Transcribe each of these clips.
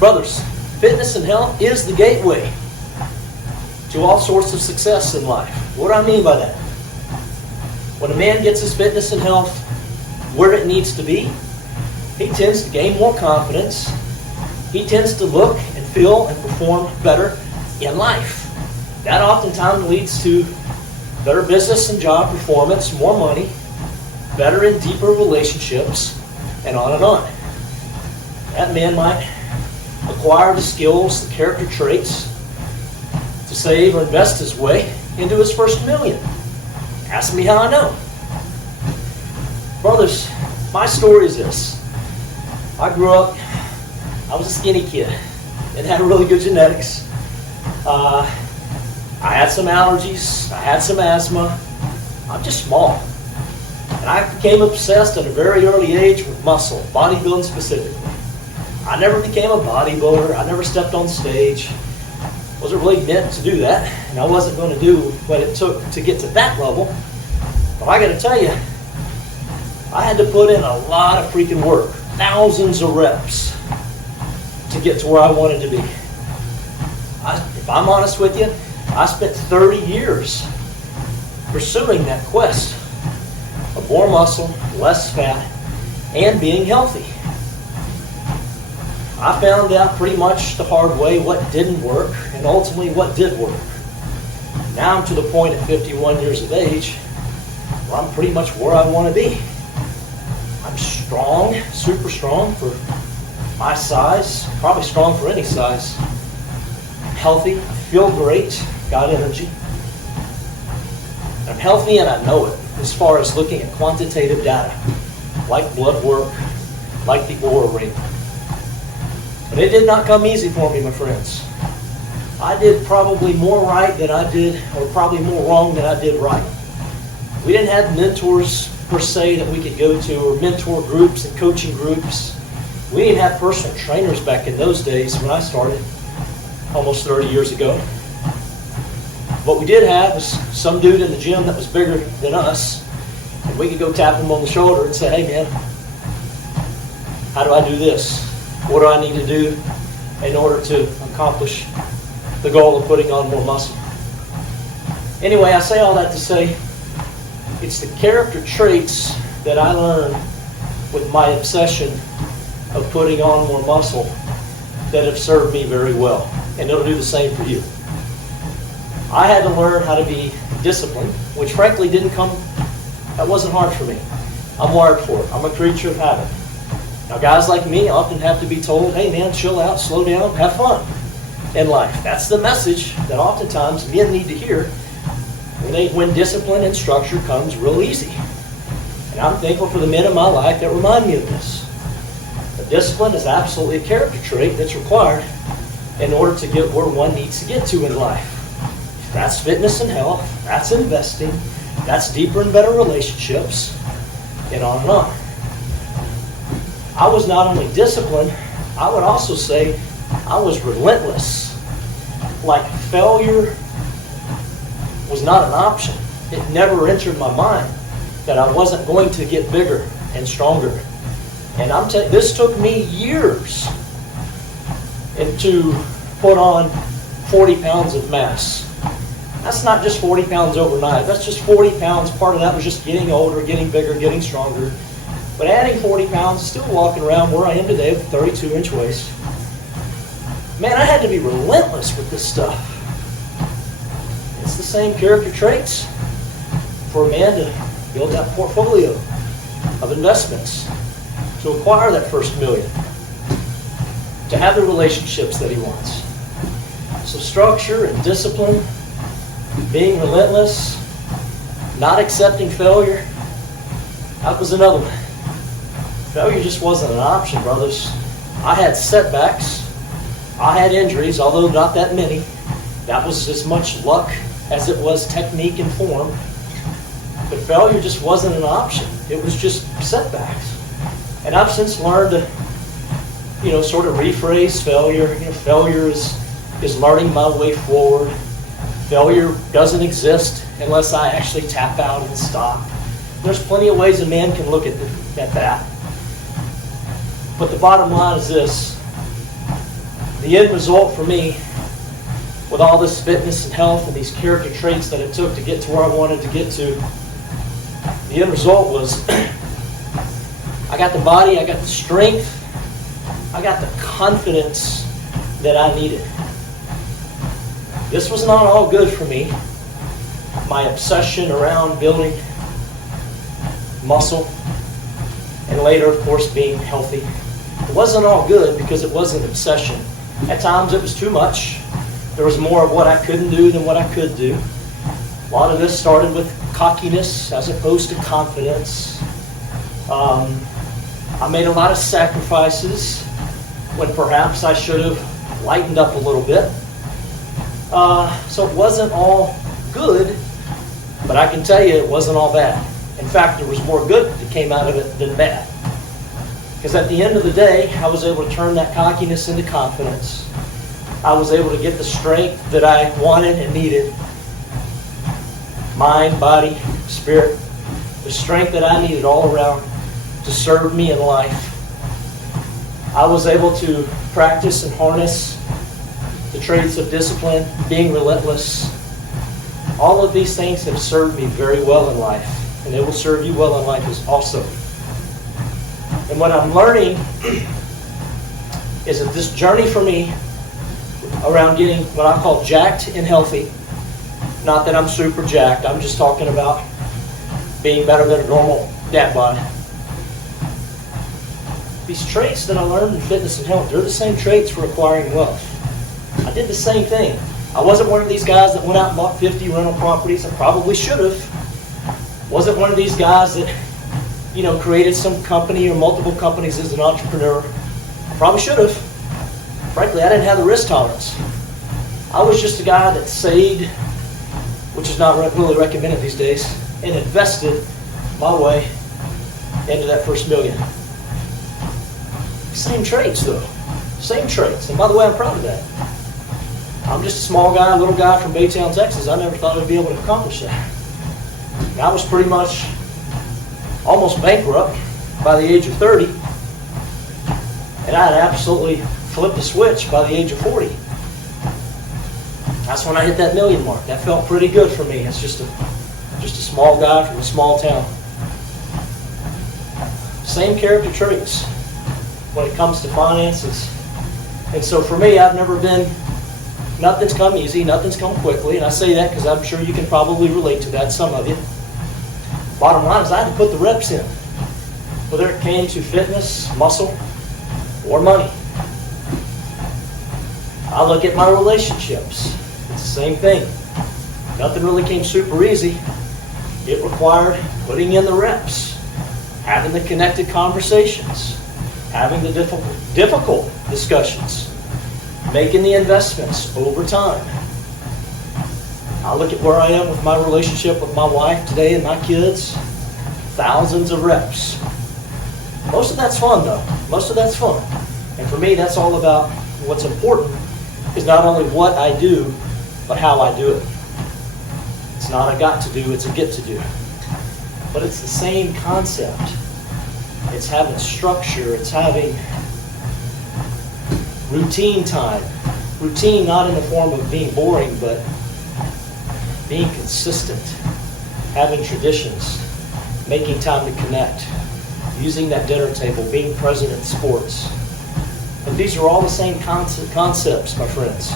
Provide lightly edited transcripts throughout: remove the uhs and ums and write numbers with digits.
Brothers, fitness and health is the gateway to all sorts of success in life. What do I mean by that? When a man gets his fitness and health where it needs to be, he tends to gain more confidence. He tends to look and feel and perform better in life. That oftentimes leads to better business and job performance, more money, better and deeper relationships, and on and on. That man might acquire the skills, the character traits to save or invest his way into his first million. Ask me how I know. Brothers, my story is this. I grew up, I was a skinny kid and had really good genetics. I had some allergies, I had some asthma. I'm just small. And I became obsessed at a very early age with muscle, bodybuilding specifically. I never became a bodybuilder. I never stepped on stage. Wasn't really meant to do that. And I wasn't going to do what it took to get to that level. But I got to tell you, I had to put in a lot of freaking work. Thousands of reps to get to where I wanted to be. If I'm honest with you, I spent 30 years pursuing that quest of more muscle, less fat, and being healthy. I found out pretty much the hard way what didn't work and ultimately what did work. Now I'm to the point at 51 years of age where I'm pretty much where I want to be. I'm strong, super strong for my size, probably strong for any size. I'm healthy, I feel great, got energy. I'm healthy and I know it as far as looking at quantitative data, like blood work, like the Oura ring. But it did not come easy for me, my friends. I did probably more right than I did, or probably more wrong than I did right. We didn't have mentors per se that we could go to, or mentor groups and coaching groups. We didn't have personal trainers back in those days when I started, almost 30 years ago. What we did have was some dude in the gym that was bigger than us, and we could go tap him on the shoulder and say, hey man, how do I do this? What do I need to do in order to accomplish the goal of putting on more muscle? Anyway, I say all that to say, it's the character traits that I learned with my obsession of putting on more muscle that have served me very well. And it'll do the same for you. I had to learn how to be disciplined, which frankly that wasn't hard for me. I'm wired for it. I'm a creature of habit. Now guys like me often have to be told, hey man, chill out, slow down, have fun in life. That's the message that oftentimes men need to hear when discipline and structure comes real easy. And I'm thankful for the men in my life that remind me of this. But discipline is absolutely a character trait that's required in order to get where one needs to get to in life. That's fitness and health, that's investing, that's deeper and better relationships, and on and on. I was not only disciplined, I would also say I was relentless. Like failure was not an option. It never entered my mind that I wasn't going to get bigger and stronger. And this took me years to put on 40 pounds of mass. That's not just 40 pounds overnight. That's just 40 pounds. Part of that was just getting older, getting bigger, getting stronger. But adding 40 pounds, still walking around where I am today with a 32-inch waist. Man, I had to be relentless with this stuff. It's the same character traits for a man to build that portfolio of investments, to acquire that first million, to have the relationships that he wants. So structure and discipline, being relentless, not accepting failure, that was another one. Failure just wasn't an option, brothers. I had setbacks. I had injuries, although not that many. That was as much luck as it was technique and form. But failure just wasn't an option. It was just setbacks. And I've since learned to, sort of rephrase failure. Failure is learning my way forward. Failure doesn't exist unless I actually tap out and stop. There's plenty of ways a man can look at that. But the bottom line is this. The end result for me, with all this fitness and health and these character traits that it took to get to where I wanted to get to, the end result was I got the body, I got the strength, I got the confidence that I needed. This was not all good for me. My obsession around building muscle and later, of course, being healthy. It wasn't all good because it was an obsession. At times it was too much. There was more of what I couldn't do than what I could do. A lot of this started with cockiness as opposed to confidence. I made a lot of sacrifices when perhaps I should have lightened up a little bit. So it wasn't all good, but I can tell you it wasn't all bad. In fact, there was more good that came out of it than bad. Because at the end of the day, I was able to turn that cockiness into confidence. I was able to get the strength that I wanted and needed. Mind, body, spirit. The strength that I needed all around to serve me in life. I was able to practice and harness the traits of discipline, being relentless. All of these things have served me very well in life, and they will serve you well in life as also. And what I'm learning is that this journey for me around getting what I call jacked and healthy, not that I'm super jacked, I'm just talking about being better than a normal dad bod. These traits that I learned in fitness and health, they're the same traits for acquiring wealth. I did the same thing. I wasn't one of these guys that went out and bought 50 rental properties. I probably should have. Wasn't one of these guys that, created some company or multiple companies as an entrepreneur. I probably should have. Frankly, I didn't have the risk tolerance. I was just a guy that saved, which is not really recommended these days, and invested my way into that first million. Same traits, though. Same traits. And by the way, I'm proud of that. I'm just a small guy, little guy from Baytown, Texas. I never thought I'd be able to accomplish that. And I was pretty much almost bankrupt by the age of 30. And I had absolutely flipped the switch by the age of 40. That's when I hit that million mark. That felt pretty good for me. It's just a small guy from a small town. Same character traits when it comes to finances. And so for me, I've never been, nothing's come easy, nothing's come quickly. And I say that because I'm sure you can probably relate to that, some of you. Bottom line is I had to put the reps in, whether it came to fitness, muscle, or money. I look at my relationships. It's the same thing. Nothing really came super easy. It required putting in the reps, having the connected conversations, having the difficult discussions, making the investments over time. I look at where I am with my relationship with my wife today and my kids. Thousands of reps. Most of that's fun, though. Most of that's fun. And for me, that's all about what's important is not only what I do, but how I do it. It's not a got to do, it's a get to do. But it's the same concept. It's having structure. It's having routine time. Routine not in the form of being boring, but being consistent. Having traditions. Making time to connect. Using that dinner table. Being present in sports. And these are all the same concepts, my friends.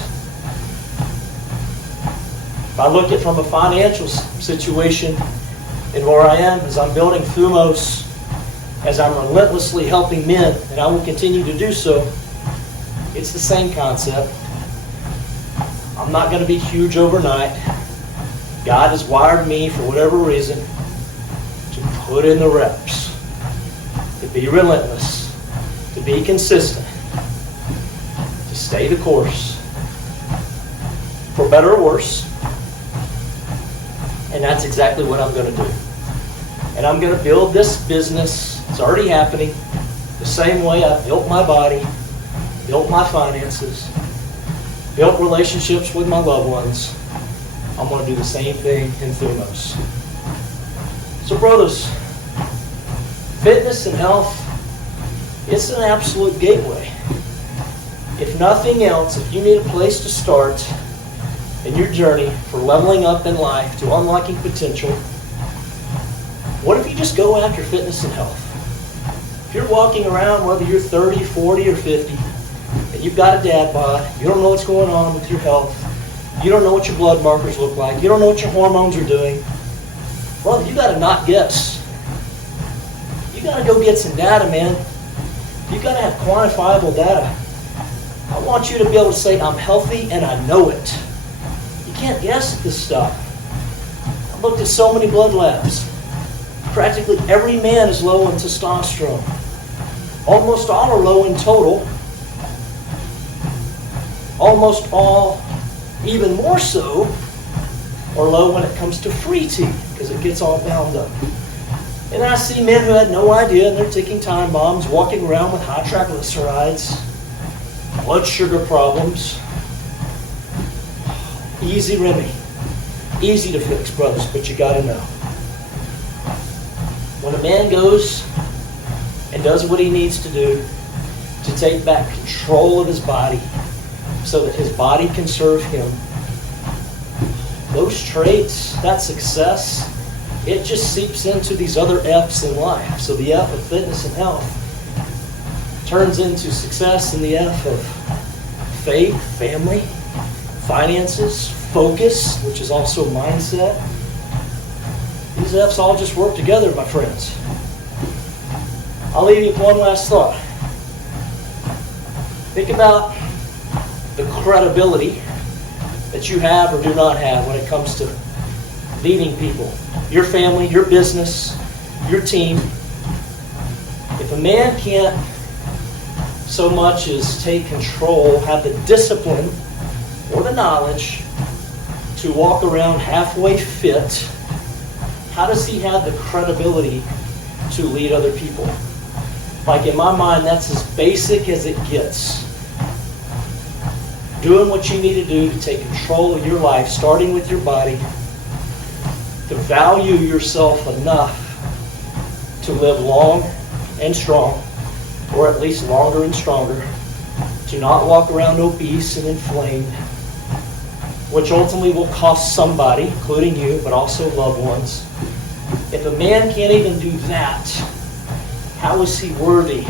If I look at from a financial situation and where I am as I'm building Thumos, as I'm relentlessly helping men, and I will continue to do so, it's the same concept. I'm not going to be huge overnight. God has wired me, for whatever reason, to put in the reps, to be relentless, to be consistent, to stay the course, for better or worse. And that's exactly what I'm going to do. And I'm going to build this business. It's already happening. The same way I built my body, built my finances, built relationships with my loved ones. I'm going to do the same thing in Thumos. So brothers, fitness and health, it's an absolute gateway. If if nothing else, if you need a place to start in your journey for leveling up in life, to unlocking potential, what if you just go after fitness and health? If you're walking around, whether you're 30, 40, or 50, and you've got a dad bod, you don't know what's going on with your health, you don't know what your blood markers look like, you don't know what your hormones are doing, brother, you got to not guess. You got to go get some data, man. You got to have quantifiable data. I want you to be able to say, I'm healthy and I know it. You can't guess at this stuff. I've looked at so many blood labs. Practically every man is low in testosterone. Almost all are low in total. Almost all, even more so, are low when it comes to free T, because it gets all bound up. And I see men who had no idea, and they're ticking time bombs, walking around with high triglycerides, blood sugar problems. Easy remedy. Easy to fix, brothers, but you got to know. When a man goes and does what he needs to do to take back control of his body so that his body can serve him, those traits, that success, it just seeps into these other F's in life. So the F of fitness and health turns into success in the F of faith, family, finances, focus, which is also mindset. These F's all just work together, my friends. I'll leave you with one last thought. Think about the credibility that you have or do not have when it comes to leading people. Your family, your business, your team. If a man can't so much as take control, have the discipline or the knowledge to walk around halfway fit, how does he have the credibility to lead other people? Like, in my mind, that's as basic as it gets. Doing what you need to do to take control of your life, starting with your body, to value yourself enough to live long and strong, or at least longer and stronger, to not walk around obese and inflamed, which ultimately will cost somebody, including you, but also loved ones. If a man can't even do that, how is he worthy,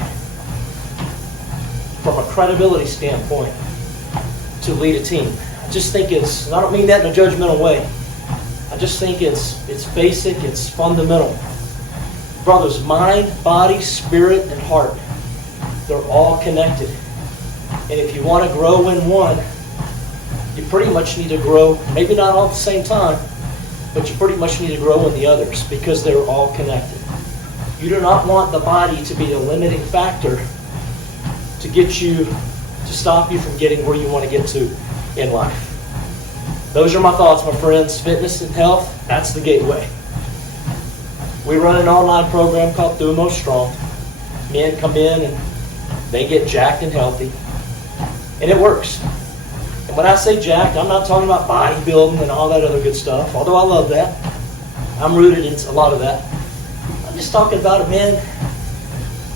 from a credibility standpoint, to lead a team? I just think it's, and I don't mean that in a judgmental way, I just think it's basic, it's fundamental. Brothers, mind, body, spirit, and heart, they're all connected. And if you want to grow in one, you pretty much need to grow, maybe not all at the same time, but you pretty much need to grow in the others, because they're all connected. You do not want the body to be a limiting factor to get you, to stop you from getting where you want to get to in life. Those are my thoughts, my friends. Fitness and health, that's the gateway. We run an online program called Thumo Strong. Men come in and they get jacked and healthy. And it works. And when I say jacked, I'm not talking about bodybuilding and all that other good stuff, although I love that. I'm rooted in a lot of that. I'm just talking about a man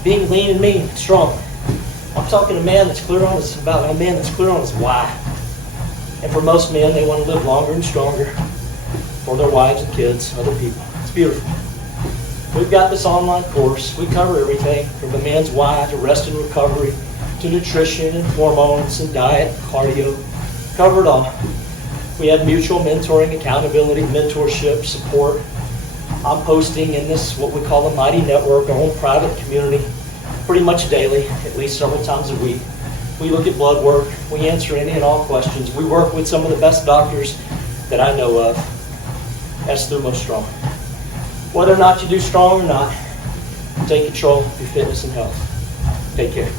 being lean and mean, strong. I'm talking about a man that's clear on his why. And for most men, they want to live longer and stronger for their wives and kids, other people. It's beautiful. We've got this online course. We cover everything from the man's why to rest and recovery to nutrition and hormones and diet, cardio. Cover it all. We have mutual mentoring, accountability, mentorship, support. I'm posting in this, what we call the Mighty Network, our own private community, pretty much daily, at least several times a week. We look at blood work. We answer any and all questions. We work with some of the best doctors that I know of. That's Thumo Strong. Whether or not you do strong or not, take control of your fitness and health. Take care.